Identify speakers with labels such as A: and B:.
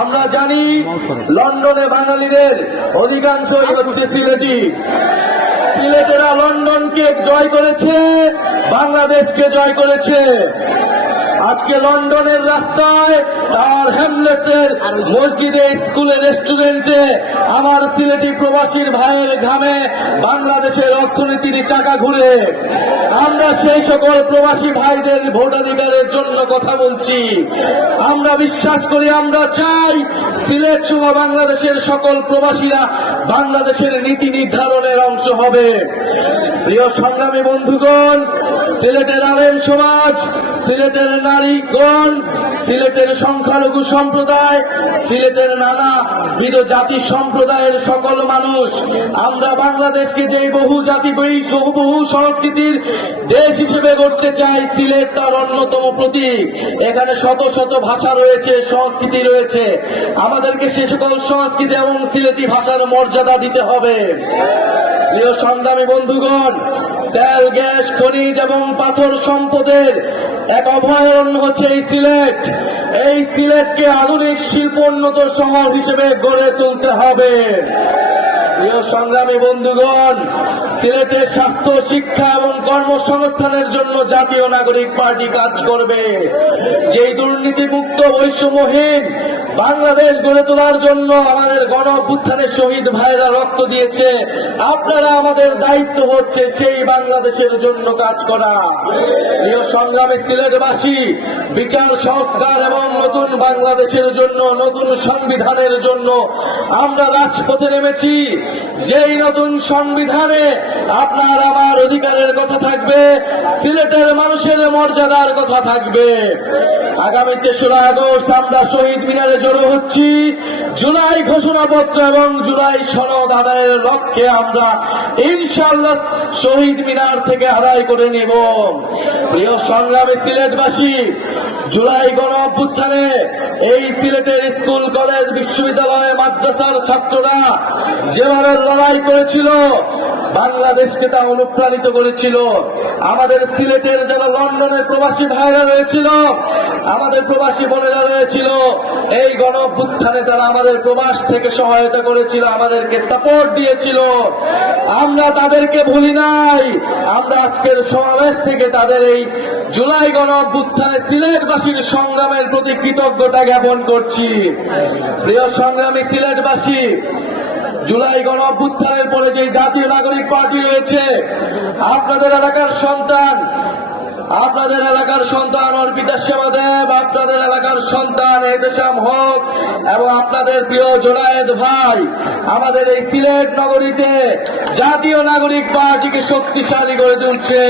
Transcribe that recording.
A: আমরা জানি লন্ডনে বাঙালিদের অধিকাংশই হচ্ছে সিলেটি। সিলেটেরা লন্ডনকে জয় করেছে বাংলাদেশকে জয় করেছে। আজকে লন্ডনের রাস্তায় তার হ্যামলেসের মসজিদে স্কুলে রেস্টুরেন্টে, আমার সিলেটি প্রবাসীর ভাইয়ের ঘামে বাংলাদেশের অর্থনীতির চাকা ঘুরে। আমরা সেই সকল প্রবাসী ভাইদের ভোটাধিকারের জন্য কথা বলছি। আমরা বিশ্বাস করি, আমরা চাই সিলেট সহ বাংলাদেশের সকল প্রবাসীরা বাংলাদেশের নীতি নির্ধারণের অংশ হবে। প্রিয় সংগ্রামী বন্ধুগণ, সিলেটের আলেম সমাজ, সিলেটের নারীগণ সিলেটের সংখ্যালঘু সম্প্রদায়, সিলেটের নানা বিধ জাতি সম্প্রদায়ের সকল মানুষ, আমরা বাংলাদেশকে যে বহু জাতি বহু সংস্কৃতির দেশ হিসেবে গড়তে চাই, সিলেট তার অন্যতম প্রতীক। এখানে শত শত ভাষা রয়েছে, সংস্কৃতি রয়েছে। আমাদেরকে সে সকল সংস্কৃতি এবং সিলেটি ভাষার মর্যাদা দিতে হবে। প্রিয় সংগ্রামী বন্ধুগণ, তেল, গ্যাস, খনিজ এবং পাথর সম্পদের এক অভয়ারণ্য হচ্ছে এই সিলেট। এই সিলেটকে আধুনিক শিল্পোন্নত শহর হিসেবে গড়ে তুলতে হবে। সংগ্রামী বন্ধুগণ সিলেটের স্বাস্থ্য, শিক্ষা এবং কর্মসংস্থানের জন্য জাতীয় নাগরিক পার্টি কাজ করবে। যেই দুর্নীতিমুক্ত বৈষম্যহীন বাংলাদেশ গড়ে তোলার জন্য আমাদের গণ শহীদ ভাইরা রক্ত দিয়েছে, আপনারা আমাদের দায়িত্ব হচ্ছে সেই বাংলাদেশের জন্য কাজ করা। প্রিয় সংগ্রামী সিলেটবাসী, বিচার, সংস্কার এবং নতুন বাংলাদেশের জন্য, নতুন সংবিধানের জন্য আমরা রাজপথে নেমেছি। যেই নতুন সংবিধানে আপনার আমার অধিকারের কথা থাকবে, সিলেটের মানুষের মর্যাদার কথা থাকবে। আগামী তেসরা আগস্ট আমরা শহীদ মিনারে জড়ো হচ্ছি। জুলাই ঘোষণাপত্র এবং জুলাই সনদ আদায়ের লক্ষ্যে আমরা ইনশাল্লাহ শহীদ মিনার থেকে আদায় করে নেব। প্রিয় সংগ্রামী সিলেটবাসী জুলাই গণ অভ্যুত্থানে এই সিলেটের স্কুল, কলেজ, বিশ্ববিদ্যালয়, মাদ্রাসার ছাত্ররা যেভাবে লড়াই করেছিল, বাংলাদেশকে তা অনুপ্রাণিত করেছিল। আমাদের সিলেটের যারা লন্ডনের প্রবাসী ভাইরা রয়েছিল, আমাদের প্রবাসী বোনেরা রয়েছিল, এই গণ অভ্যুত্থানে তারা আমাদের প্রবাস থেকে সহায়তা করেছিল, আমাদেরকে সাপোর্ট দিয়েছিল। আমরা তাদেরকে ভুলি নাই। আমরা আজকের সমাবেশ থেকে তাদের এই জুলাই গণ অভ্যুত্থানে সিলেটবাসীর সংগ্রামের প্রতি কৃতজ্ঞতা জ্ঞাপন করছি। প্রিয় সংগ্রামী সিলেটবাসী, জুলাই গণ অভ্যুত্থানের পরে যে জাতীয় নাগরিক পার্টি রয়েছে, আপনাদের এলাকার সন্তান আপনাদের এলাকার সন্তান অর্পিতা সেবাদেব, আপনাদের এলাকার সন্তান এদেশাম হোক এবং আপনাদের প্রিয় জোনায়েদ ভাই, আমাদের এই সিলেট নগরীতে জাতীয় নাগরিক পার্টিকে শক্তিশালী করে তুলছে।